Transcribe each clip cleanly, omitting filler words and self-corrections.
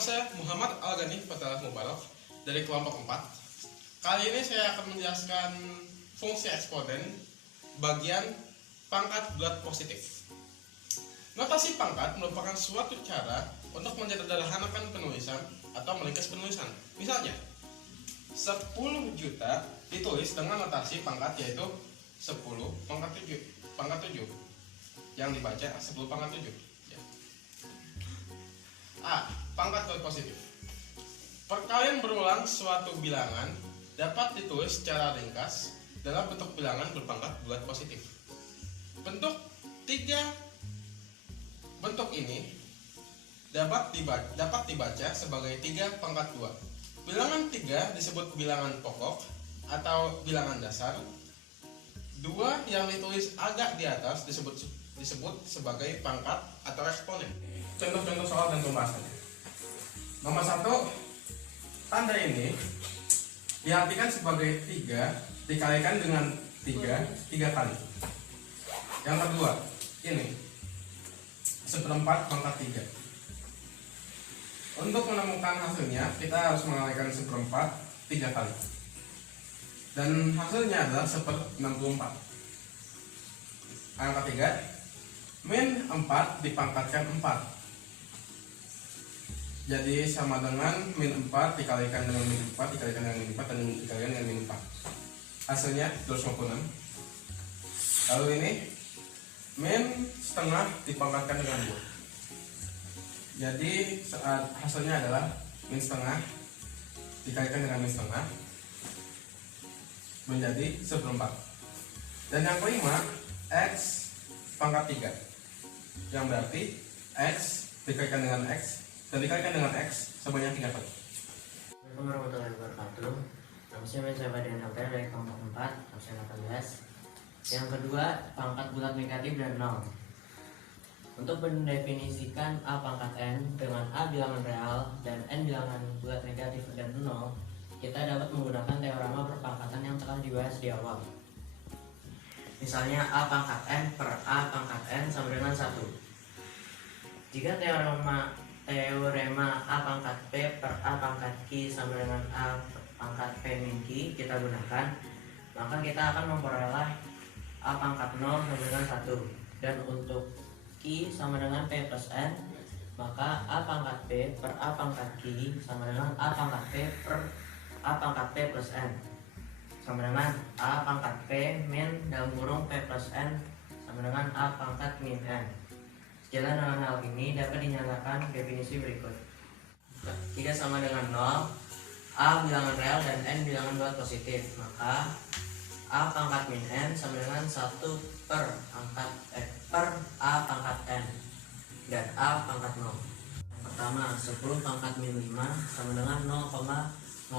Nama saya Muhammad Al-Ghani Fathullah Mubarak dari kelompok 4. Kali ini saya akan menjelaskan fungsi eksponen bagian pangkat bulat positif. Notasi pangkat merupakan suatu cara untuk menyederhanakan penulisan atau meringkas penulisan. Misalnya, 10 juta ditulis dengan notasi pangkat yaitu 10 pangkat 7 yang dibaca 10 pangkat 7. A. Pangkat bulat positif. Perkalian berulang suatu bilangan dapat ditulis secara ringkas dalam bentuk bilangan berpangkat bulat positif. Bentuk ini dapat dibaca sebagai 3 pangkat 2. Bilangan 3 disebut bilangan pokok atau bilangan dasar. 2 yang ditulis agak di atas disebut sebagai pangkat atau eksponen. Contoh-contoh soal dan pembahasannya. Nomor 1, tanda ini diartikan sebagai 3 dikalikan dengan 3 kali. Yang kedua, ini 1/4 pangkat 3. Untuk menemukan hasilnya, kita harus mengalikan 1/4 3 kali. Dan hasilnya adalah 1/64. Yang ketiga, min 4 dipangkatkan 4. Jadi sama dengan min 4 dikalikan dengan min 4 dikalikan dengan min 4 dan dikalikan dengan min 4. Hasilnya 256. Lalu ini min setengah dipangkatkan dengan 2. Jadi hasilnya adalah min setengah dikalikan dengan min setengah menjadi 1/4. Dan yang kelima, x pangkat 3, yang berarti x dikalikan dengan x dan dikalikan dengan x sebanyak 3 kali. Assalamualaikum warahmatullahi wabarakatuh. Nama saya Badian Abdel dari kelompok 4, absen 18. Yang kedua, pangkat bulat negatif dan 0. Untuk mendefinisikan A pangkat n dengan A bilangan real dan n bilangan bulat negatif dan 0, kita dapat menggunakan teorema perpangkatan yang telah dibahas di awal. Misalnya A pangkat n per A pangkat n sama dengan 1. Jika teorema A pangkat P per A pangkat Q sama dengan A pangkat P min Q kita gunakan, maka kita akan memperoleh A pangkat 0 sama dengan 1. Dan untuk Q sama dengan P plus N, maka A pangkat P per A pangkat Q sama dengan A pangkat P per A pangkat P plus N sama dengan A pangkat P min dalam kurung P plus N sama dengan A pangkat min N. Sejalan dengan hal ini dapat dinyatakan definisi berikut. Jika sama dengan 0, A bilangan real dan N bilangan bulat positif, maka A pangkat min N sama dengan 1 per A pangkat N dan A pangkat 0. Yang pertama, 10 pangkat min 5 sama dengan 0,00001.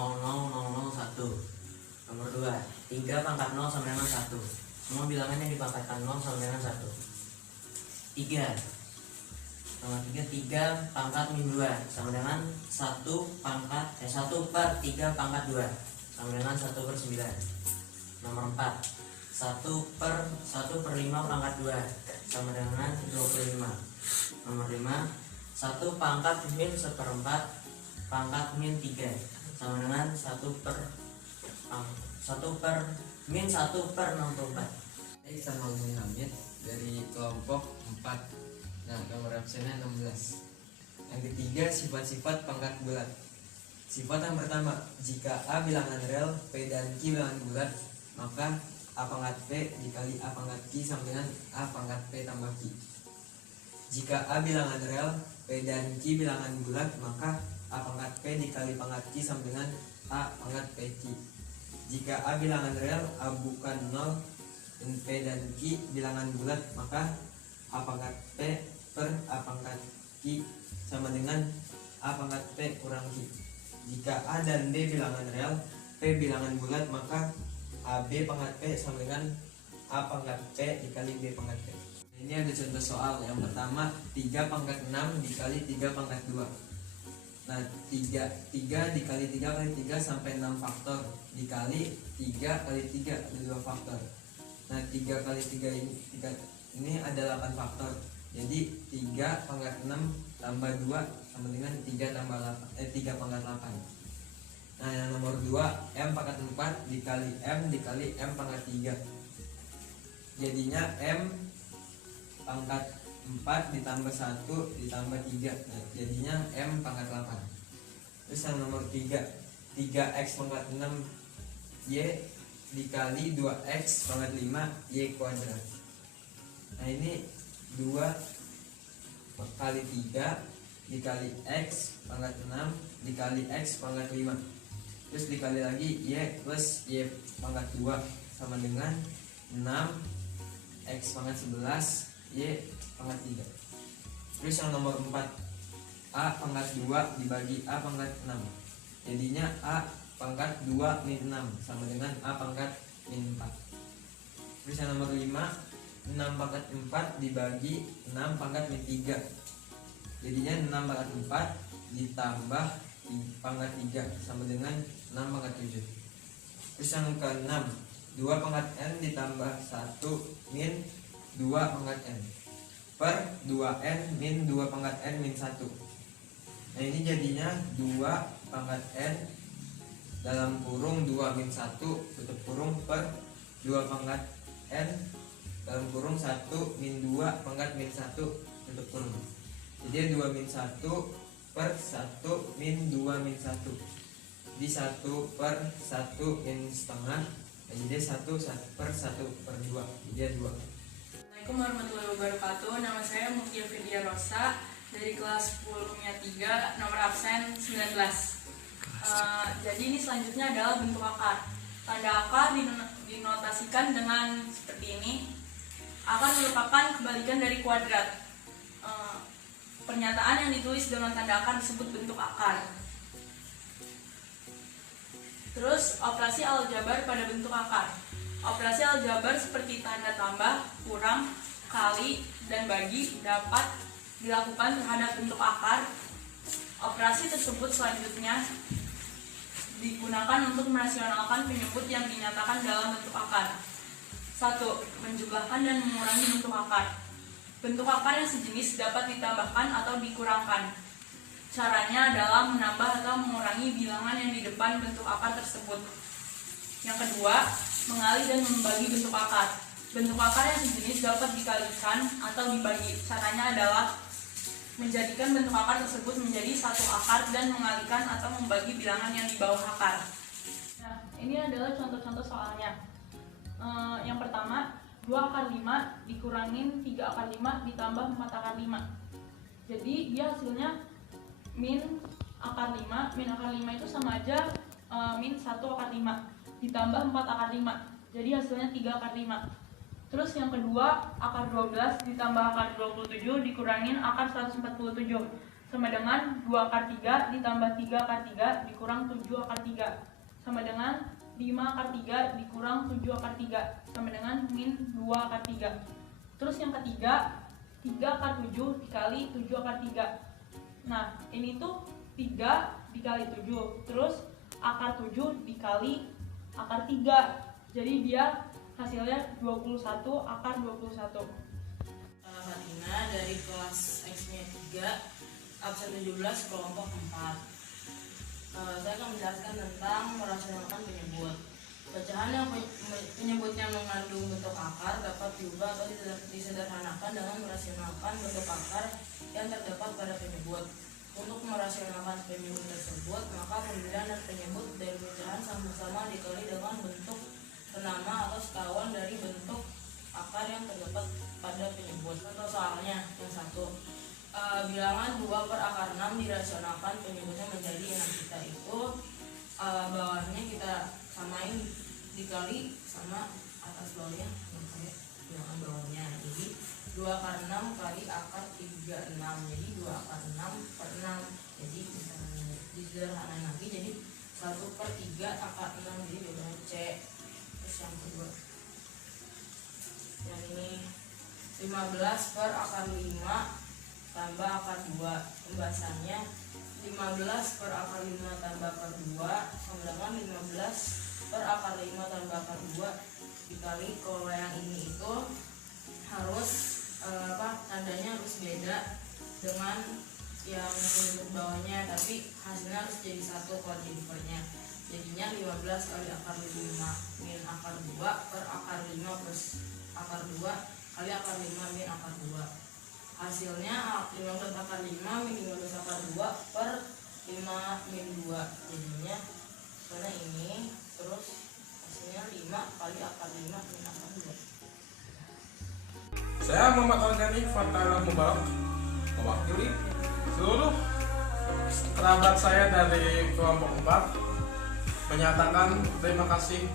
Nomor 2, 3 pangkat 0 sama dengan 1. Semua bilangan yang dipangkatkan 0 sama dengan 1. 3. Nomor 3 pangkat min 2 sama dengan 1 per 3 pangkat 2 sama dengan 1 per 9. Nomor 4, 1 per 5 pangkat 2 sama dengan 25. Nomor 5, 1 pangkat min 1/4 pangkat min 3 sama dengan 1 per min 1 per 64. Saya sama Hamid dari kelompok 4. Nah, nomor absennya 16. Yang ketiga, sifat-sifat pangkat bulat. Sifat yang pertama, jika A bilangan real, P dan Q bilangan bulat, maka A pangkat P dikali A pangkat Q sama dengan A pangkat P tambah Q. Jika A bilangan real, P dan Q bilangan bulat, maka A pangkat P dikali pangkat Q sama dengan A pangkat PQ. Jika A bilangan real, A bukan 0, dan P dan Q bilangan bulat, maka A pangkat P per A pangkat Q sama dengan A pangkat P kurang Q. Jika A dan B bilangan real, P bilangan bulat, maka AB pangkat P sama dengan A pangkat P dikali B pangkat P. Ini ada contoh soal. Yang pertama, 3 pangkat 6 dikali 3 pangkat 2. Nah, 3 dikali 3 kali 3 sampai 6 faktor dikali 3 kali 3 ada 2 faktor. Nah, 3 kali 3 ini ada 8 faktor. Jadi 3 pangkat 6 tambah 2 sama dengan 3 tambah 8, 3 pangkat 8. Nah yang nomor 2, M pangkat 4 dikali M pangkat 3. Jadinya M pangkat 4 ditambah 1 ditambah 3. Nah, jadinya M pangkat 8. Terus yang nomor 3, 3x pangkat 6 Y dikali 2x pangkat 5 Y kuadrat. Nah ini 2 kali 3 dikali x pangkat 6 dikali x pangkat 5. Terus dikali lagi Y plus Y pangkat 2 sama dengan 6 x pangkat 11 Y pangkat 3. Terus yang nomor 4, A pangkat 2 dibagi A pangkat 6. Jadinya A pangkat 2 min 6 sama dengan A pangkat min 4. Terus yang nomor 5, 6 pangkat 4 dibagi 6 pangkat min 3. Jadinya 6 pangkat 4 ditambah pangkat 3 sama dengan 6 pangkat 7. Terus yang ke-6, 2 pangkat N ditambah 1 min 2 pangkat N per 2N min 2 pangkat N min 1. Nah ini jadinya 2 pangkat N dalam kurung 2 min 1 tutup kurung per 2 pangkat N dalam kurung 1 min 2 pangkat min 1 tutup kurung. Jadi 2 min 1 per 1 min 2 min 1. Di 1 per 1 min setengah. Jadi 1 per 1 per 2. Jadi 2. Assalamualaikum warahmatullahi wabarakatuh. Nama saya Mutia Fidia Rosa dari kelas 10 3, nomor absen 19. Jadi ini selanjutnya adalah bentuk akar. Tanda akar dinotasikan dengan seperti ini. Akar merupakan kebalikan dari kuadrat. Pernyataan yang ditulis dengan tanda akar disebut bentuk akar. Terus operasi aljabar pada bentuk akar. Operasi aljabar seperti tanda tambah, kurang, kali, dan bagi dapat dilakukan terhadap bentuk akar. Operasi tersebut selanjutnya digunakan untuk merasionalkan penyebut yang dinyatakan dalam bentuk akar. 1. Menjumlahkan dan mengurangi bentuk akar. Bentuk akar yang sejenis dapat ditambahkan atau dikurangkan. Caranya adalah menambah atau mengurangi bilangan yang di depan bentuk akar tersebut. Yang kedua, mengalih dan membagi bentuk akar. Bentuk akar yang sejenis dapat dikalikan atau dibagi. Caranya adalah menjadikan bentuk akar tersebut menjadi satu akar dan mengalihkan atau membagi bilangan yang di bawah akar. Nah, ini adalah contoh-contoh soalnya. Yang pertama, 2 akar 5 dikurangin 3 akar 5 ditambah 4 akar 5. Jadi dia hasilnya min akar 5. Min akar 5 itu sama aja min 1 akar 5 ditambah 4 akar 5. Jadi hasilnya 3 akar 5. Terus yang kedua, akar 12 ditambah akar 27 dikurangin akar 147 sama dengan 2 akar 3 ditambah 3 akar 3 dikurang 7 akar 3 sama dengan 5 akar 3 dikurang 7 akar 3 sama dengan min 2 akar 3. Terus yang ketiga, 3 akar 7 dikali 7 akar 3. Nah, ini tuh 3 dikali 7. Terus akar 7 dikali akar 3. Jadi dia hasilnya 21 akar 21. Fatina dari kelas X-nya 3, absen 17, kelompok 4. Saya akan menjelaskan tentang merasionalkan penyebut. Bacaan yang penyebutnya mengandung bentuk akar dapat diubah atau disederhanakan dengan merasionalkan bentuk akar yang terdapat pada penyebut. Untuk merasionalkan penyebut tersebut, maka pemberian dan penyebut dari pecahan sama-sama dikali dengan bentuk penama atau sekawan dari bentuk akar yang terdapat pada penyebut. Contoh soalnya yang 1. Bilangan 2 per akar 6 dirasionalkan penyebutnya menjadi 6. Kita itu bawahnya kita samain dikali sama atas bawahnya, kayak bilangan bawahnya. Jadi 2 akar 6 kali akar 36. Jadi 2 akar 6 per 6. Jadi disederhanakan lagi jadi 1 per 3 akar 6. Jadi jawabannya C. Terus yang kedua, yang ini 15 per akar 5 tambah akar 2. Pembahasannya 15 per akar 5 tambah akar 2 sama dengan 15 per akar 5 tambah akar 2 dikali, kalau yang ini itu harus tandanya harus beda dengan yang penyebut bawahnya, tapi hasilnya harus jadi 1 kalau dipernya. Jadinya 15 kali akar 5 min akar 2 per akar 5 plus akar 2 kali akar 5 min akar 2. Hasilnya 15 akar 5 min 15 akar 2 per 5 min 2. Jadinya karena ini, terus hasilnya 5 kali akar 5 min akar 2. Saya Muhammad Organik Fatal Mubarak mewakili seluruh kerabat saya dari kelompok 4 menyatakan terima kasih